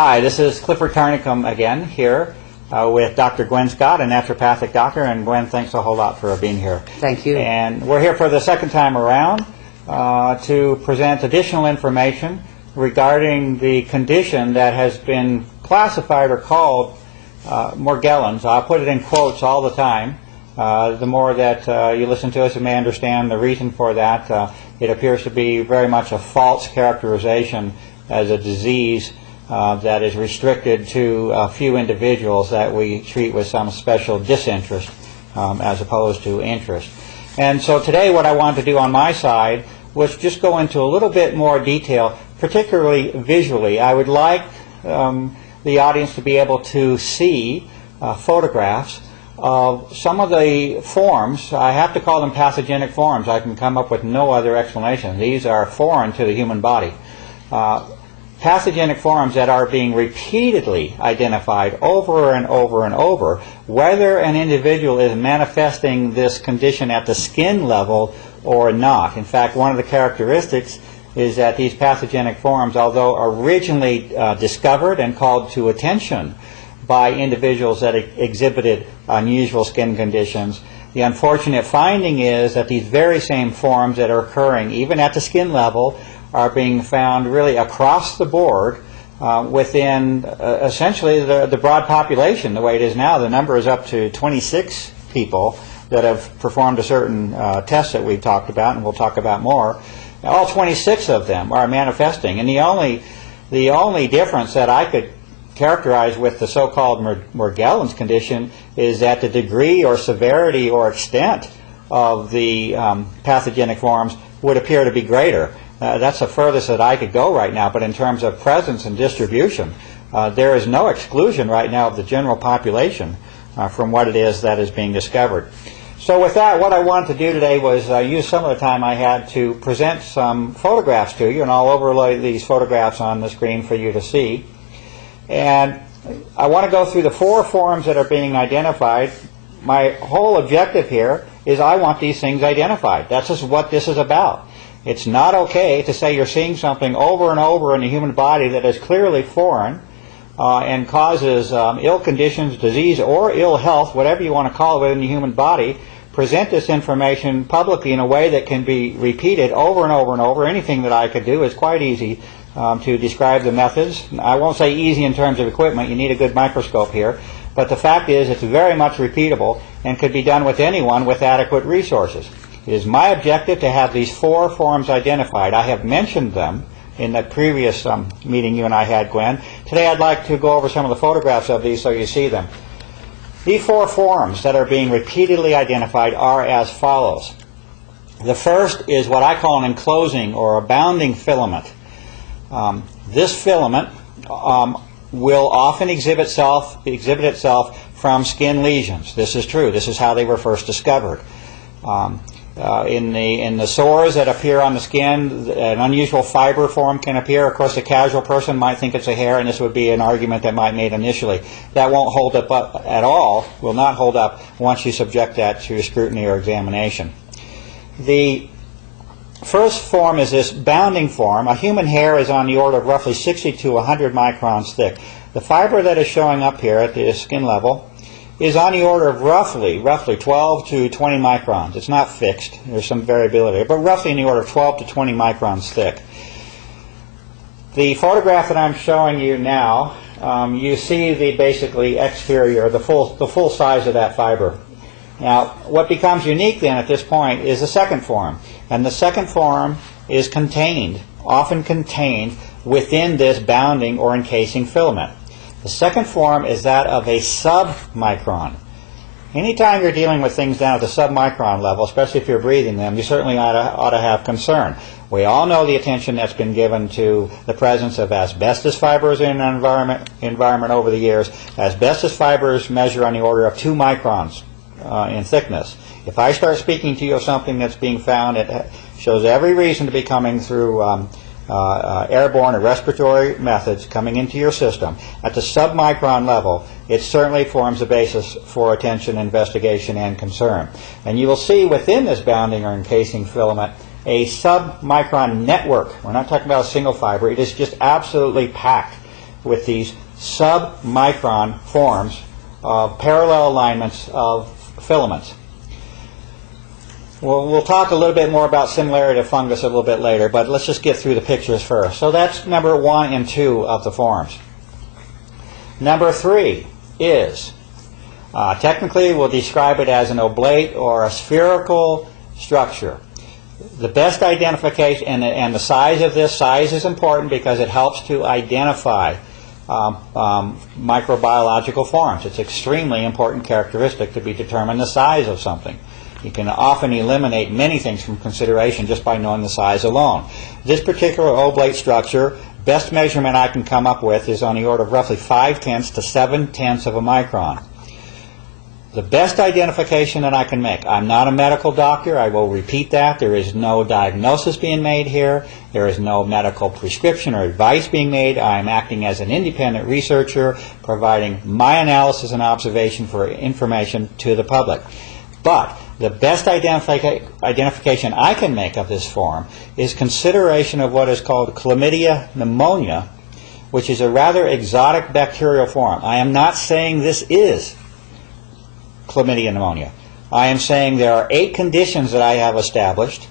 Hi, this is Clifford Carnicom again here with Dr. Gwen Scott, a naturopathic doctor. And Gwen, thanks a whole lot for being here. Thank you. And we're here for the second time around to present additional information regarding the condition that has been classified or called Morgellons. I'll put it in quotes all the time. The more that you listen to us, you may understand the reason for that. It appears to be very much a false characterization as a disease that is restricted to a few individuals that we treat with some special disinterest as opposed to interest. And so today what I wanted to do on my side was just go into a little bit more detail, particularly visually. I would like the audience to be able to see photographs of some of the forms. I have to call them pathogenic forms. I can come up with no other explanation. These are foreign to the human body. Pathogenic forms that are being repeatedly identified over and over and over, whether an individual is manifesting this condition at the skin level or not. In fact, one of the characteristics is that these pathogenic forms, although originally discovered and called to attention by individuals that exhibited unusual skin conditions, the unfortunate finding is that these very same forms that are occurring even at the skin level are being found really across the board within essentially the broad population. The way it is now, the number is up to 26 people that have performed a certain test that we've talked about, and we'll talk about more. All 26 of them are manifesting, and the only difference that I could characterize with the so-called Morgellons condition is that the degree or severity or extent of the pathogenic forms would appear to be greater. That's the furthest that I could go right now, but in terms of presence and distribution, there is no exclusion right now of the general population from what it is that is being discovered. So with that, what I wanted to do today was use some of the time I had to present some photographs to you, and I'll overlay these photographs on the screen for you to see. And I want to go through the 4 forms that are being identified. My whole objective here is I want these things identified. That's just what this is about. It's not okay to say you're seeing something over and over in the human body that is clearly foreign and causes ill conditions, disease, or ill health, whatever you want to call it within the human body. Present this information publicly in a way that can be repeated over and over and over. Anything that I could do is quite easy to describe the methods. I won't say easy in terms of equipment. You need a good microscope here. But the fact is it's very much repeatable and could be done with anyone with adequate resources. It is my objective to have these 4 forms identified. I have mentioned them in the previous meeting you and I had, Gwen. Today I'd like to go over some of the photographs of these so you see them. These 4 forms that are being repeatedly identified are as follows. The first is what I call an enclosing or abounding filament. This filament will often exhibit itself from skin lesions. This is true. This is how they were first discovered. In the sores that appear on the skin, an unusual fiber form can appear. Of course, a casual person might think it's a hair, and this would be an argument that might be made initially. That won't hold up at all, will not hold up once you subject that to scrutiny or examination. The first form is this bounding form. A human hair is on the order of roughly 60 to 100 microns thick. The fiber that is showing up here at the skin level is on the order of roughly 12 to 20 microns. It's not fixed. There's some variability, but roughly in the order of 12 to 20 microns thick. The photograph that I'm showing you now, you see the basically exterior, the full size of that fiber. Now, what becomes unique then at this point is the second form. And the second form is often contained within this bounding or encasing filament. The second form is that of a submicron. Anytime you're dealing with things down at the submicron level, especially if you're breathing them, you certainly ought to have concern. We all know the attention that's been given to the presence of asbestos fibers in an environment over the years. Asbestos fibers measure on the order of 2 microns in thickness. If I start speaking to you of something that's being found, it shows every reason to be coming through airborne or respiratory methods coming into your system. At the submicron level, it certainly forms a basis for attention, investigation, and concern. And you will see within this bounding or encasing filament a submicron network. We're not talking about a single fiber. It is just absolutely packed with these submicron forms of parallel alignments of filaments. We'll talk a little bit more about similarity of fungus a little bit later, but let's just get through the pictures first. So that's number 1 and 2 of the forms. Number 3 is, technically we'll describe it as an oblate or a spherical structure. The best identification, and the size of this, size is important because it helps to identify microbiological forms. It's extremely important characteristic to be determined the size of something. You can often eliminate many things from consideration just by knowing the size alone. This particular oblate structure, best measurement I can come up with is on the order of roughly 5/10 to 7/10 of a micron. The best identification that I can make. I'm not a medical doctor. I will repeat that. There is no diagnosis being made here. There is no medical prescription or advice being made. I'm acting as an independent researcher, providing my analysis and observation for information to the public. But the best identification I can make of this form is consideration of what is called chlamydia pneumonia, which is a rather exotic bacterial form. I am not saying this is chlamydia pneumonia. I am saying there are 8 conditions that I have established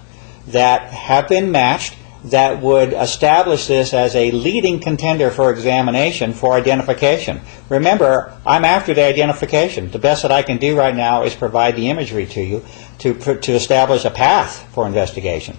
that have been matched that would establish this as a leading contender for examination for identification. Remember, I'm after the identification. The best that I can do right now is provide the imagery to you to establish a path for investigation.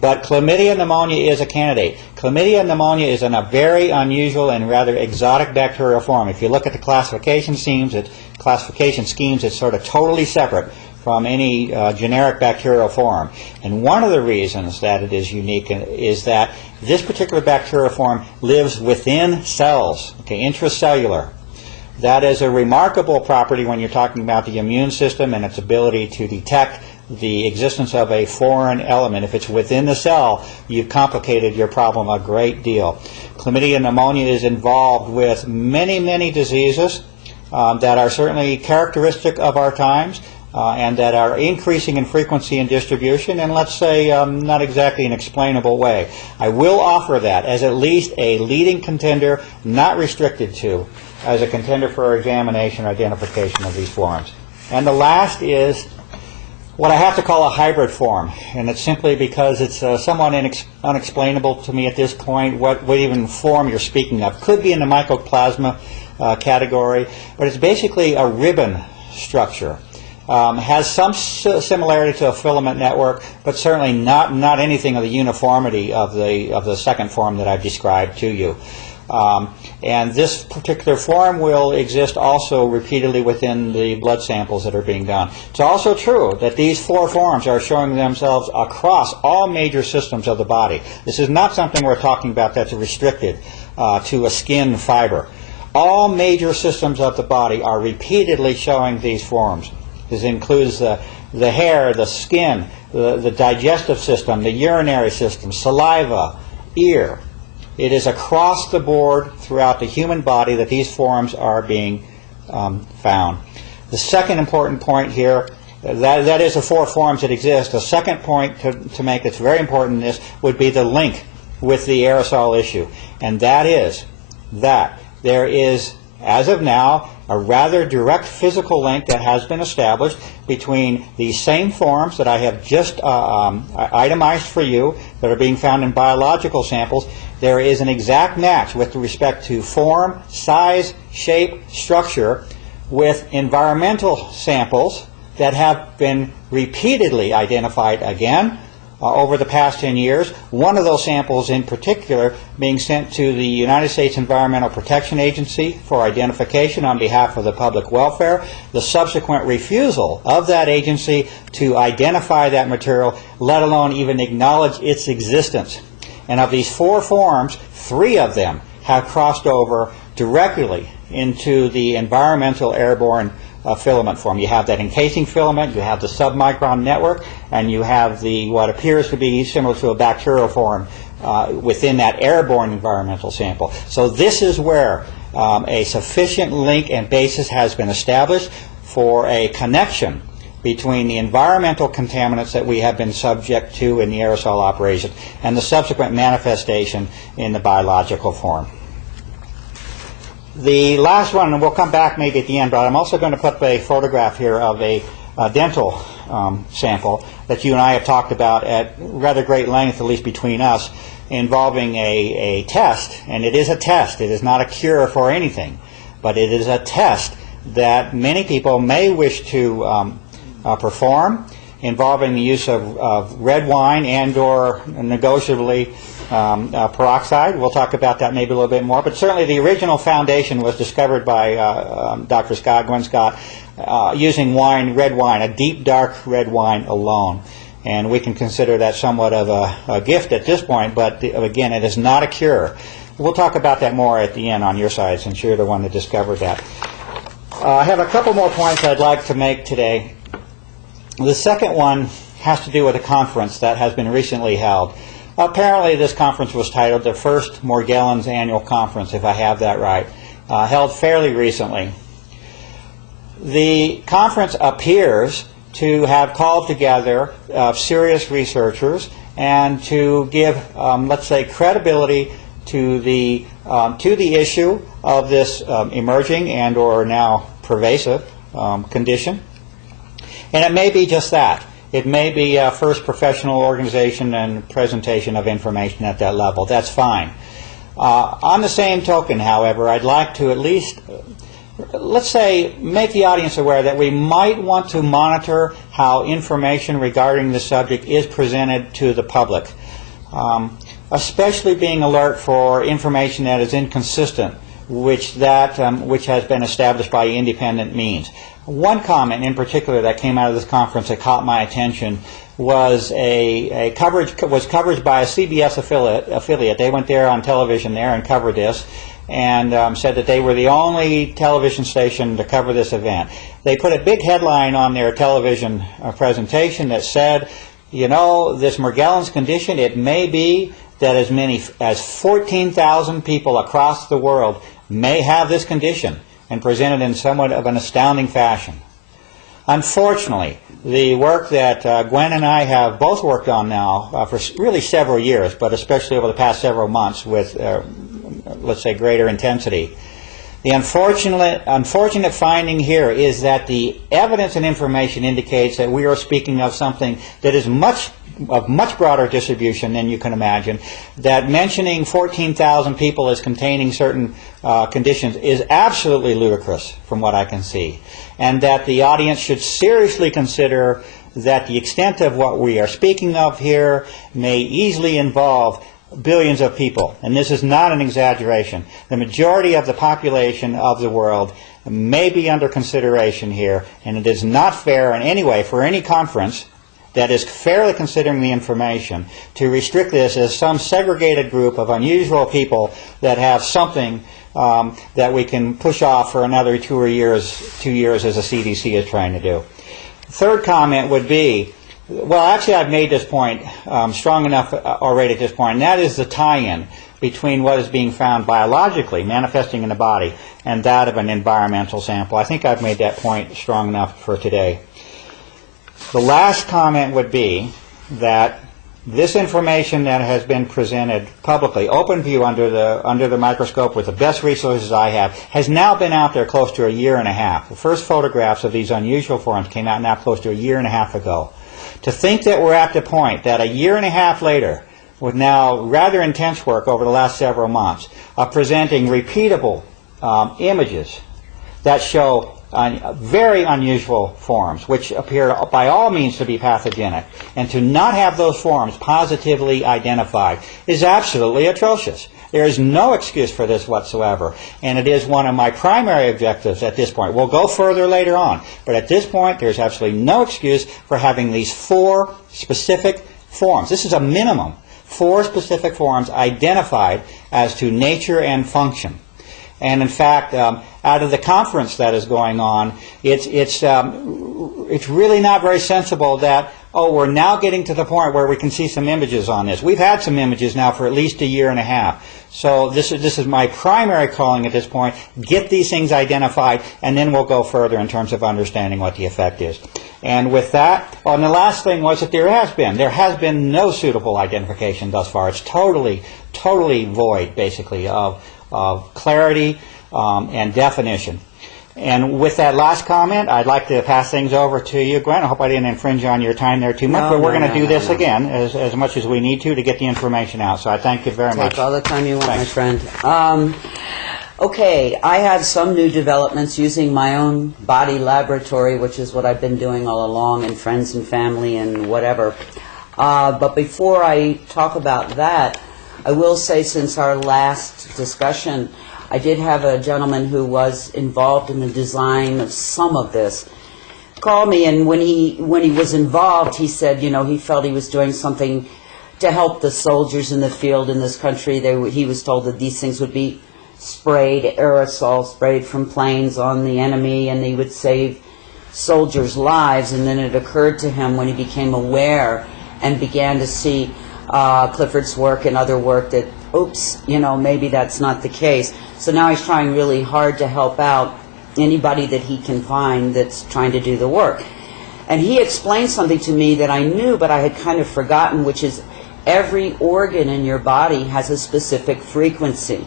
But chlamydia pneumonia is a candidate. Chlamydia pneumonia is in a very unusual and rather exotic bacterial form. If you look at the classification schemes, it's sort of totally separate from any generic bacterial form. And one of the reasons that it is unique is that this particular bacterial form lives within cells, okay, intracellular. That is a remarkable property when you're talking about the immune system and its ability to detect the existence of a foreign element. If it's within the cell, you've complicated your problem a great deal. Chlamydia pneumonia is involved with many, many diseases that are certainly characteristic of our times and that are increasing in frequency and distribution, and let's say not exactly an explainable way. I will offer that as at least a leading contender, not restricted to, as a contender for examination or identification of these forms. And the last is what I have to call a hybrid form, and it's simply because it's somewhat unexplainable to me at this point what even form you're speaking of. Could be in the mycoplasma category, but it's basically a ribbon structure. Has some similarity to a filament network, but certainly not anything of the uniformity of the second form that I've described to you. And this particular form will exist also repeatedly within the blood samples that are being done. It's also true that these 4 forms are showing themselves across all major systems of the body. This is not something we're talking about that's restricted to a skin fiber. All major systems of the body are repeatedly showing these forms. This includes the hair, the skin, the digestive system, the urinary system, saliva, ear. It is across the board throughout the human body that these forms are being found. The second important point here, that is the 4 forms that exist. The second point to make that's very important in this would be the link with the aerosol issue. And that is that there is, as of now, a rather direct physical link that has been established between these same forms that I have just itemized for you that are being found in biological samples. There is an exact match with respect to form, size, shape, structure with environmental samples that have been repeatedly identified again over the past 10 years. One of those samples in particular being sent to the United States Environmental Protection Agency for identification on behalf of the public welfare. The subsequent refusal of that agency to identify that material, let alone even acknowledge its existence. And of these 4 forms, 3 of them have crossed over directly into the environmental airborne filament form. You have that encasing filament, you have the submicron network, and you have the what appears to be similar to a bacterial form within that airborne environmental sample. So this is where a sufficient link and basis has been established for a connection between the environmental contaminants that we have been subject to in the aerosol operation and the subsequent manifestation in the biological form. The last one, and we'll come back maybe at the end, but I'm also going to put a photograph here of a dental sample that you and I have talked about at rather great length, at least between us, involving a test, and it is a test. It is not a cure for anything, but it is a test that many people may wish to perform, involving the use of red wine and or negotiably peroxide. We'll talk about that maybe a little bit more, but certainly the original foundation was discovered by Dr. Scott, Gwen Scott, using wine, red wine, a deep dark red wine alone. And we can consider that somewhat of a gift at this point, but again, it is not a cure. We'll talk about that more at the end on your side, since you're the one that discovered that. I have a couple more points I'd like to make today. The second one has to do with a conference that has been recently held. Apparently this conference was titled the First Morgellons Annual Conference, if I have that right, held fairly recently. The conference appears to have called together serious researchers and to give, let's say, credibility to the issue of this emerging and or now pervasive condition. And it may be just that. It may be a first professional organization and presentation of information at that level. That's fine. On the same token, however, I'd like to at least, let's say, make the audience aware that we might want to monitor how information regarding the subject is presented to the public, especially being alert for information that is inconsistent, which has been established by independent means. One comment in particular that came out of this conference that caught my attention was coverage by a CBS affiliate. They went there on television there and covered this, and said that they were the only television station to cover this event. They put a big headline on their television presentation that said, you know, this Morgellons condition, it may be that as many as 14,000 people across the world may have this condition, and presented in somewhat of an astounding fashion. Unfortunately, the work that Gwen and I have both worked on now for really several years, but especially over the past several months with, let's say, greater intensity, the unfortunate finding here is that the evidence and information indicates that we are speaking of something that is of much broader distribution than you can imagine, that mentioning 14,000 people as containing certain conditions is absolutely ludicrous from what I can see, and that the audience should seriously consider that the extent of what we are speaking of here may easily involve billions of people, and this is not an exaggeration. The majority of the population of the world may be under consideration here, and it is not fair in any way for any conference that is fairly considering the information to restrict this as some segregated group of unusual people that have something that we can push off for another 2 years as the CDC is trying to do. Third comment would be, well, actually I've made this point strong enough already at this point, and that is the tie-in between what is being found biologically, manifesting in the body, and that of an environmental sample. I think I've made that point strong enough for today. The last comment would be that this information that has been presented publicly, open view under the microscope with the best resources I have, has now been out there close to a year and a half. The first photographs of these unusual forms came out now close to a year and a half ago. To think that we're at the point that a year and a half later, with now rather intense work over the last several months, of presenting repeatable images that show very unusual forms, which appear by all means to be pathogenic, and to not have those forms positively identified is absolutely atrocious. There is no excuse for this whatsoever, and it is one of my primary objectives at this point. We'll go further later on, but at this point there's absolutely no excuse for having these 4 specific forms. This is a minimum. 4 specific forms identified as to nature and function. And in fact, out of the conference that is going on, it's really not very sensible that, oh, we're now getting to the point where we can see some images on this. We've had some images now for at least a year and a half. So this is my primary calling at this point. Get these things identified, and then we'll go further in terms of understanding what the effect is. And with that, and the last thing was that there has been no suitable identification thus far. It's totally void, basically, of clarity, and definition. And with that last comment, I'd like to pass things over to you, Gwen. I hope I didn't infringe on your time there too much, but we're going to do this again as much as we need to get the information out. So I thank you very much. Take all the time you want, my friend. Okay, I have some new developments using my own body laboratory, which is what I've been doing all along, and friends and family and whatever. But before I talk about that, I will say since our last discussion, I did have a gentleman who was involved in the design of some of this call me, and when he was involved, he said, you know, he felt he was doing something to help the soldiers in the field in this country. He was told that these things would be sprayed, aerosol sprayed from planes on the enemy, and they would save soldiers' lives. And then it occurred to him when he became aware and began to see Clifford's work and other work that, oops, you know, maybe that's not the case. So now he's trying really hard to help out anybody that he can find that's trying to do the work. And he explained something to me that I knew but I had kind of forgotten, which is every organ in your body has a specific frequency,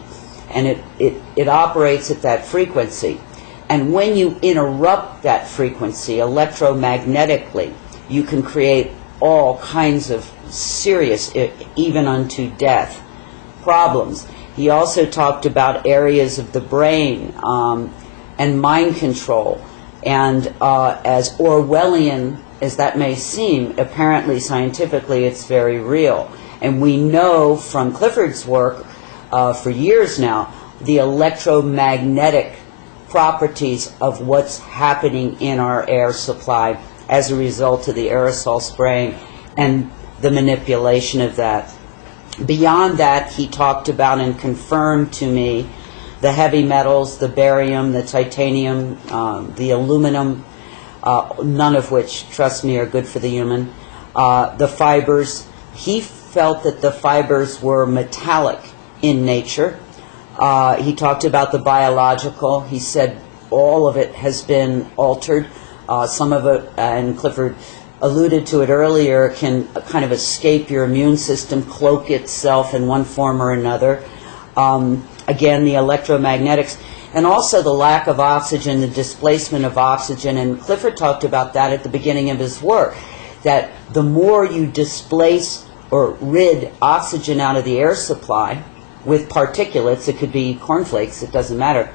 and it operates at that frequency. And when you interrupt that frequency electromagnetically, you can create all kinds of serious, even unto death, problems. He also talked about areas of the brain and mind control. And as Orwellian as that may seem, apparently scientifically it's very real. And we know from Clifford's work for years now the electromagnetic properties of what's happening in our air supply as a result of the aerosol spraying and the manipulation of that. Beyond that, he talked about and confirmed to me the heavy metals, the barium, the titanium, the aluminum, none of which, trust me, are good for the human. The fibers, he felt that the fibers were metallic in nature. He talked about the biological. He said all of it has been altered. Some of it, and Clifford alluded to it earlier, can kind of escape your immune system, cloak itself in one form or another. Again, the electromagnetics, and also the lack of oxygen, the displacement of oxygen. And Clifford talked about that at the beginning of his work, that the more you displace or rid oxygen out of the air supply with particulates, it could be cornflakes, it doesn't matter,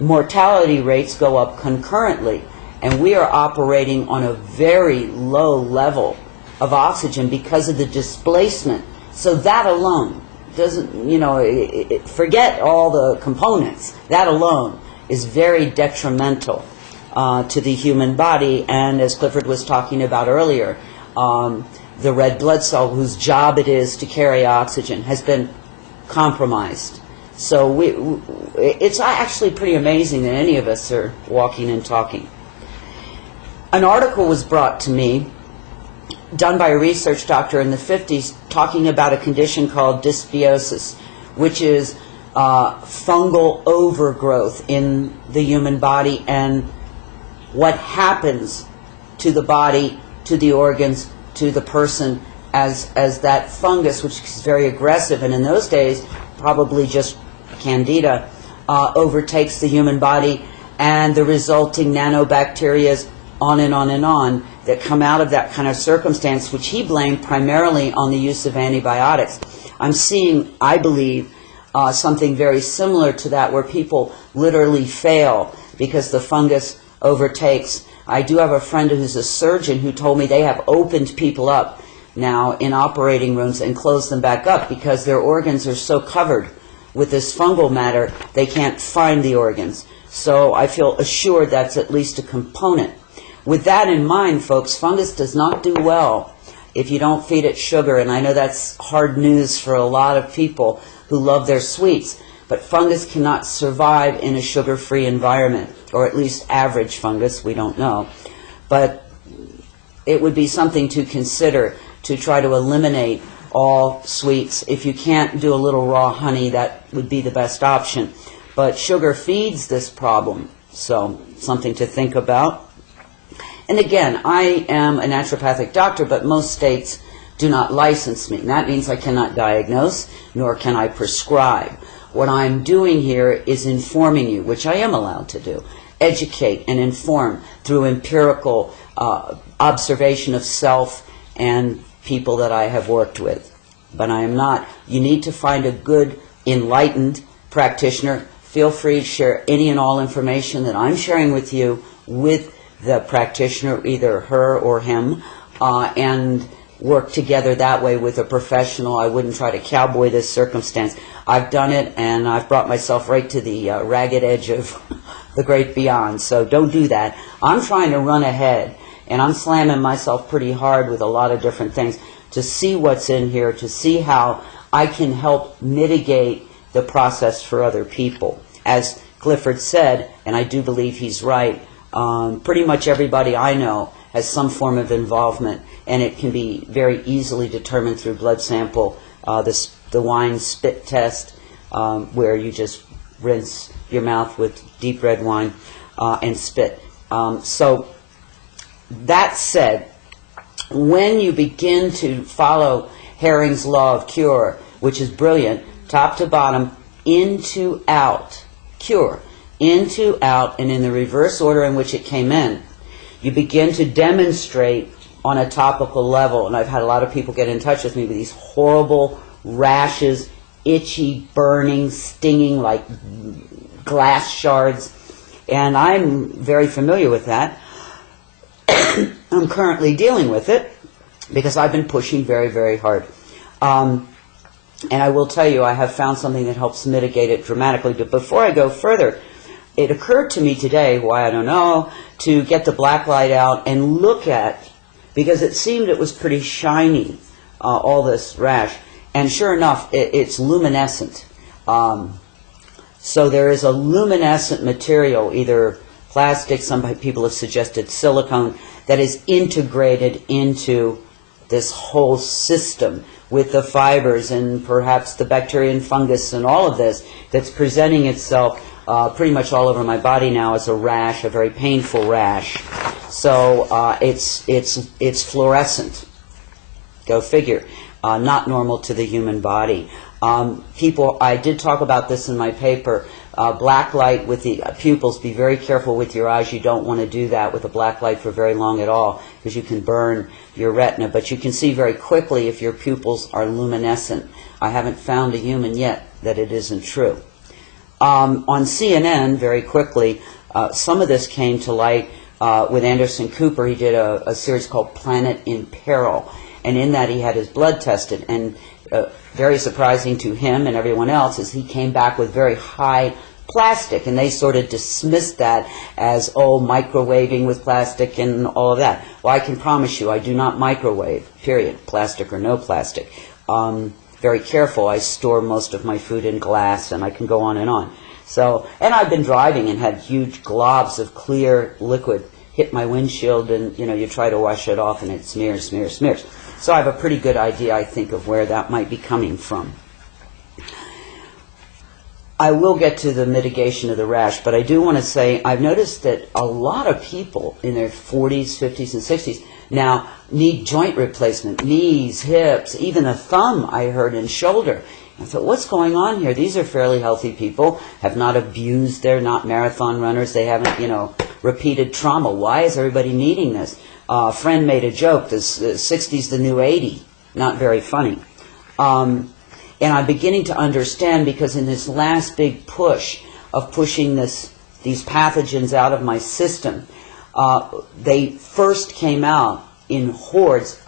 mortality rates go up concurrently. And we are operating on a very low level of oxygen because of the displacement. So that alone doesn't, you know, forget all the components. That alone is very detrimental to the human body. And as Clifford was talking about earlier, the red blood cell, whose job it is to carry oxygen, has been compromised. So it's actually pretty amazing that any of us are walking and talking. An article was brought to me, done by a research doctor in the 50s, talking about a condition called dysbiosis, which is fungal overgrowth in the human body, and what happens to the body, to the organs, to the person as that fungus, which is very aggressive, and in those days probably just candida, overtakes the human body, and the resulting nanobacterias, on and on and on, that come out of that kind of circumstance, which he blamed primarily on the use of antibiotics. I'm seeing, I believe, something very similar to that, where people literally fail because the fungus overtakes. I do have a friend who's a surgeon who told me they have opened people up now in operating rooms and closed them back up because their organs are so covered with this fungal matter they can't find the organs. So I feel assured that's at least a component. With that in mind, folks, fungus does not do well if you don't feed it sugar, and I know that's hard news for a lot of people who love their sweets, but fungus cannot survive in a sugar-free environment, or at least average fungus, we don't know. But it would be something to consider to try to eliminate all sweets. If you can't do a little raw honey, that would be the best option. But sugar feeds this problem, so something to think about. And again, I am a naturopathic doctor, but most states do not license me. And that means I cannot diagnose, nor can I prescribe. What I'm doing here is informing you, which I am allowed to do. Educate and inform through empirical observation of self and people that I have worked with. But I am not. You need to find a good, enlightened practitioner. Feel free to share any and all information that I'm sharing with you with the practitioner, either her or him, and work together that way with a professional. I wouldn't try to cowboy this circumstance. I've done it, and I've brought myself right to the ragged edge of the great beyond. So don't do that. I'm trying to run ahead, and I'm slamming myself pretty hard with a lot of different things to see what's in here, to see how I can help mitigate the process for other people. As Clifford said, and I do believe he's right, pretty much everybody I know has some form of involvement, and it can be very easily determined through blood sample, the wine spit test, where you just rinse your mouth with deep red wine and spit. So that said, when you begin to follow Herring's law of cure, which is brilliant, top to bottom, into, out, cure, into, out, and in the reverse order in which it came in, you begin to demonstrate on a topical level. And I've had a lot of people get in touch with me with these horrible rashes, itchy, burning, stinging like glass shards. And I'm very familiar with that. I'm currently dealing with it because I've been pushing very, very hard. And I will tell you, I have found something that helps mitigate it dramatically. But before I go further, it occurred to me today, why I don't know, to get the black light out and look at, because it seemed it was pretty shiny, all this rash. And sure enough, it's luminescent. So there is a luminescent material, either plastic, some people have suggested silicone, that is integrated into this whole system with the fibers and perhaps the bacteria and fungus and all of this that's presenting itself pretty much all over my body now as a rash, a very painful rash. So it's fluorescent. Go figure. Not normal to the human body. People, I did talk about this in my paper, black light with the pupils. Be very careful with your eyes. You don't want to do that with a black light for very long at all because you can burn your retina. But you can see very quickly if your pupils are luminescent. I haven't found a human yet that it isn't true. On CNN, very quickly, some of this came to light with Anderson Cooper. He did a series called Planet in Peril. And in that he had his blood tested. And very surprising to him and everyone else is he came back with very high plastic. And they sort of dismissed that as, oh, microwaving with plastic and all of that. Well, I can promise you I do not microwave, period, plastic or no plastic. Very careful. I store most of my food in glass, and I can go on and on. So, and I've been driving and had huge globs of clear liquid hit my windshield, and you try to wash it off and it smears, smears, smears. So I have a pretty good idea, I think, of where that might be coming from. I will get to the mitigation of the rash, but I do want to say I've noticed that a lot of people in their 40s, 50s, and 60s now need joint replacement, knees, hips, even a thumb, I heard, and shoulder. I thought, what's going on here? These are fairly healthy people, have not abused, they're not marathon runners, they haven't, repeated trauma. Why is everybody needing this? A friend made a joke, the 60's the new 80. Not very funny. And I'm beginning to understand, because in this last big push of pushing these pathogens out of my system, they first came out in hordes,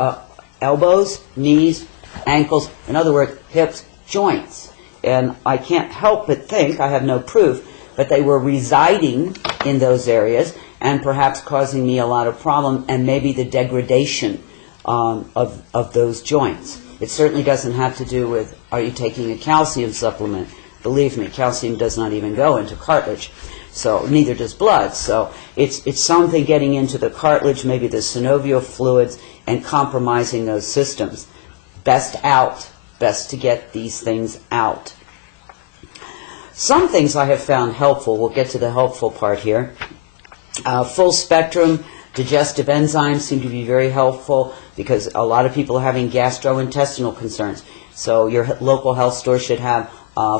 elbows, knees, ankles, in other words, hips, joints. And I can't help but think, I have no proof, but they were residing in those areas and perhaps causing me a lot of problem and maybe the degradation of those joints. It certainly doesn't have to do with, are you taking a calcium supplement? Believe me, calcium does not even go into cartilage, so neither does blood. So it's something getting into the cartilage, maybe the synovial fluids, and compromising those systems. Best out, best to get these things out. Some things I have found helpful. We'll get to the helpful part here. Full spectrum digestive enzymes seem to be very helpful because a lot of people are having gastrointestinal concerns. So your local health store should have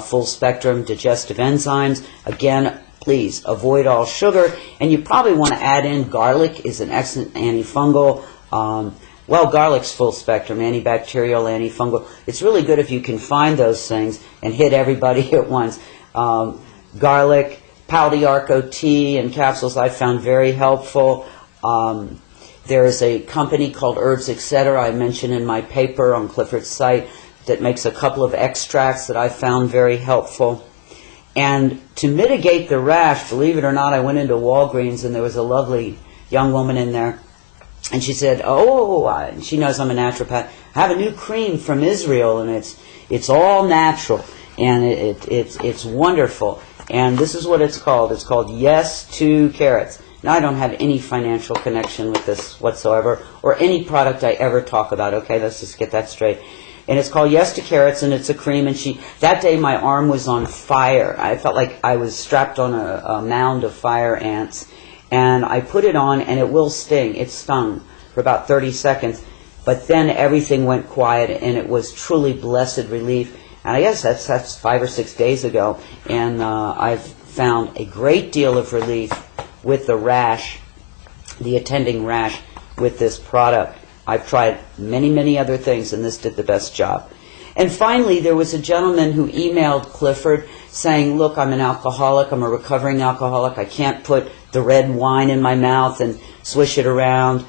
full spectrum digestive enzymes. Again, please avoid all sugar, and you probably want to add in garlic is an excellent antifungal. Well, garlic's full spectrum, antibacterial, antifungal. It's really good if you can find those things and hit everybody at once. Garlic, Pal d'Arco tea and capsules I found very helpful. There is a company called Herbs Etc. I mentioned in my paper on Clifford's site that makes a couple of extracts that I found very helpful. And to mitigate the rash, believe it or not, I went into Walgreens and there was a lovely young woman in there. And she said, she knows I'm a naturopath, I have a new cream from Israel and it's all natural and it's wonderful. And this is what it's called. It's called Yes to Carrots. Now, I don't have any financial connection with this whatsoever or any product I ever talk about. Okay, let's just get that straight. And it's called Yes to Carrots, and it's a cream. And that day my arm was on fire. I felt like I was strapped on a mound of fire ants. And I put it on, and it will sting. It stung for about 30 seconds. But then everything went quiet, and it was truly blessed relief. And I guess that's 5 or 6 days ago. And I've found a great deal of relief with the rash, the attending rash, with this product. I've tried many, many other things, and this did the best job. And finally, there was a gentleman who emailed Clifford saying, look, I'm an alcoholic, I'm a recovering alcoholic, I can't put the red wine in my mouth and swish it around.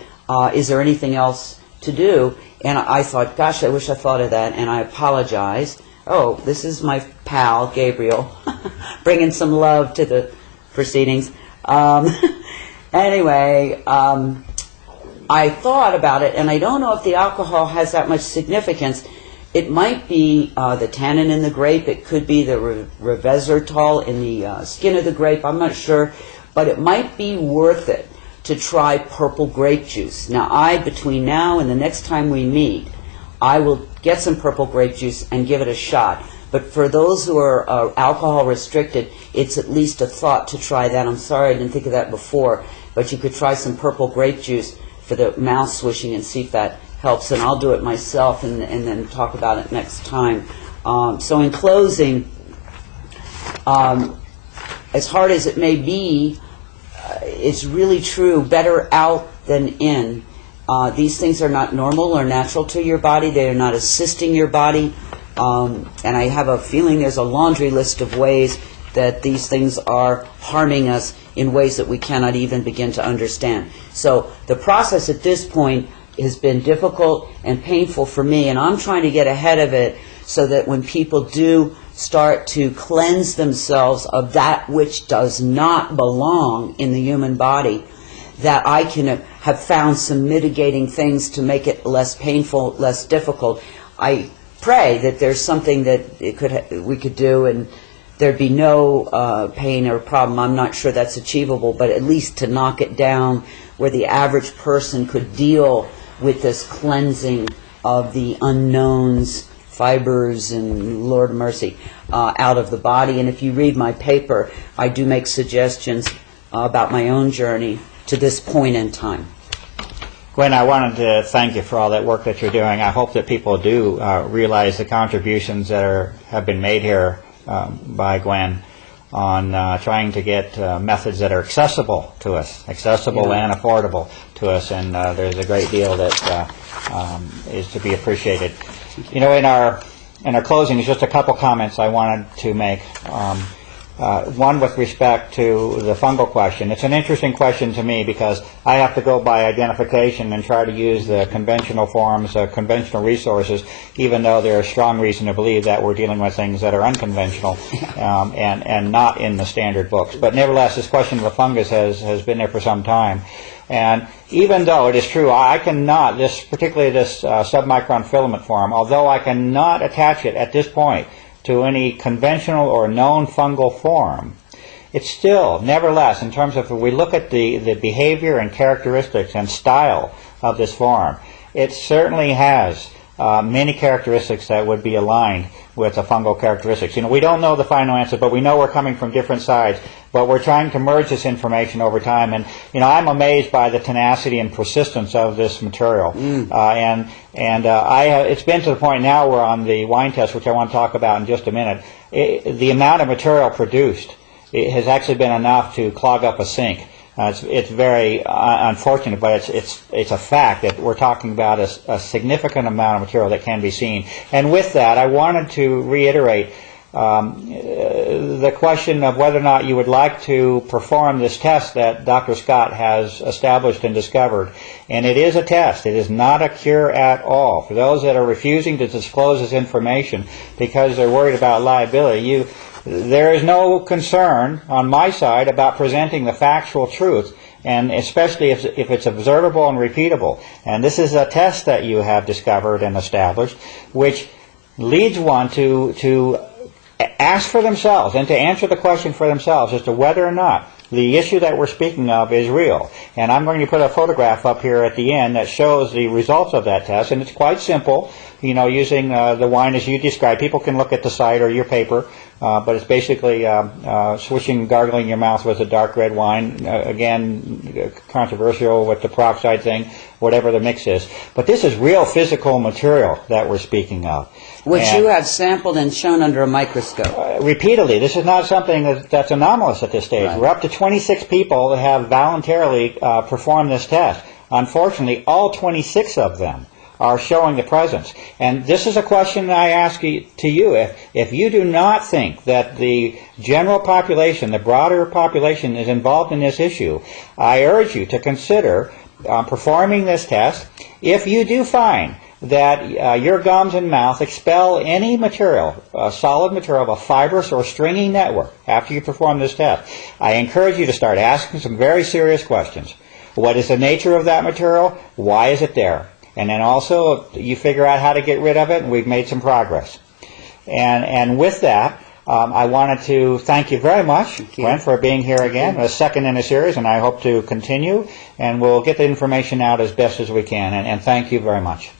Is there anything else to do? And I thought, gosh, I wish I thought of that, and I apologized. Oh, this is my pal, Gabriel, bringing some love to the proceedings. Anyway, I thought about it, and I don't know if the alcohol has that much significance. It might be the tannin in the grape. It could be the resveratrol in the skin of the grape. I'm not sure. But it might be worth it to try purple grape juice. Now, between now and the next time we meet, I will get some purple grape juice and give it a shot. But for those who are alcohol restricted, it's at least a thought to try that. I'm sorry I didn't think of that before. But you could try some purple grape juice for the mouth swishing and see if that helps. And I'll do it myself and then talk about it next time. So in closing, as hard as it may be, it's really true, better out than in. These things are not normal or natural to your body. They are not assisting your body. And I have a feeling there's a laundry list of ways that these things are harming us in ways that we cannot even begin to understand. So the process at this point has been difficult and painful for me, and I'm trying to get ahead of it so that when people do start to cleanse themselves of that which does not belong in the human body, that I can have found some mitigating things to make it less painful, less difficult. I pray that there's something that we could do and there'd be no pain or problem. I'm not sure that's achievable, but at least to knock it down where the average person could deal with this cleansing of the unknowns, fibers, and Lord mercy, out of the body. And if you read my paper, I do make suggestions about my own journey to this point in time. Gwen, I wanted to thank you for all that work that you're doing. I hope that people do realize the contributions that have been made here by Gwen on trying to get methods that are accessible to us, accessible and affordable to us, and there's a great deal that is to be appreciated. You know, in our closing, just a couple comments I wanted to make. One with respect to the fungal question. It's an interesting question to me because I have to go by identification and try to use the conventional forms, conventional resources, even though there is strong reason to believe that we're dealing with things that are unconventional and not in the standard books. But nevertheless, this question of the fungus has been there for some time. And even though it is true, I cannot, particularly this submicron filament form, although I cannot attach it at this point to any conventional or known fungal form, it's still, nevertheless, in terms of if we look at the behavior and characteristics and style of this form, it certainly has many characteristics that would be aligned with the fungal characteristics. We don't know the final answer, but we know we're coming from different sides. But we're trying to merge this information over time, and I'm amazed by the tenacity and persistence of this material. It's been to the point now we're on the wine test, which I want to talk about in just a minute. The amount of material produced has actually been enough to clog up a sink. It's very unfortunate, but it's a fact that we're talking about a significant amount of material that can be seen. And with that, I wanted to reiterate the question of whether or not you would like to perform this test that Dr. Scott has established and discovered. And it is a test. It is not a cure at all. For those that are refusing to disclose this information because they're worried about liability, there is no concern on my side about presenting the factual truth, and especially if it's observable and repeatable. And this is a test that you have discovered and established, which leads one to ask for themselves and to answer the question for themselves as to whether or not the issue that we're speaking of is real. And I'm going to put a photograph up here at the end that shows the results of that test, and it's quite simple, using the wine as you described. People can look at the site or your paper, but it's basically gargling your mouth with a dark red wine. Again, controversial with the peroxide thing, whatever the mix is. But this is real physical material that we're speaking of. Which you have sampled and shown under a microscope. Repeatedly. This is not something that's anomalous at this stage. Right. We're up to 26 people that have voluntarily performed this test. Unfortunately, all 26 of them are showing the presence. And this is a question I ask to you. If you do not think that the general population, the broader population, is involved in this issue, I urge you to consider performing this test. If you do find that your gums and mouth expel any material, solid material of a fibrous or stringy network after you perform this test, I encourage you to start asking some very serious questions. What is the nature of that material? Why is it there? And then also you figure out how to get rid of it, and we've made some progress. And with that, I wanted to thank you very much, Gwen, for being here again, a second in a series, and I hope to continue. And we'll get the information out as best as we can. And thank you very much.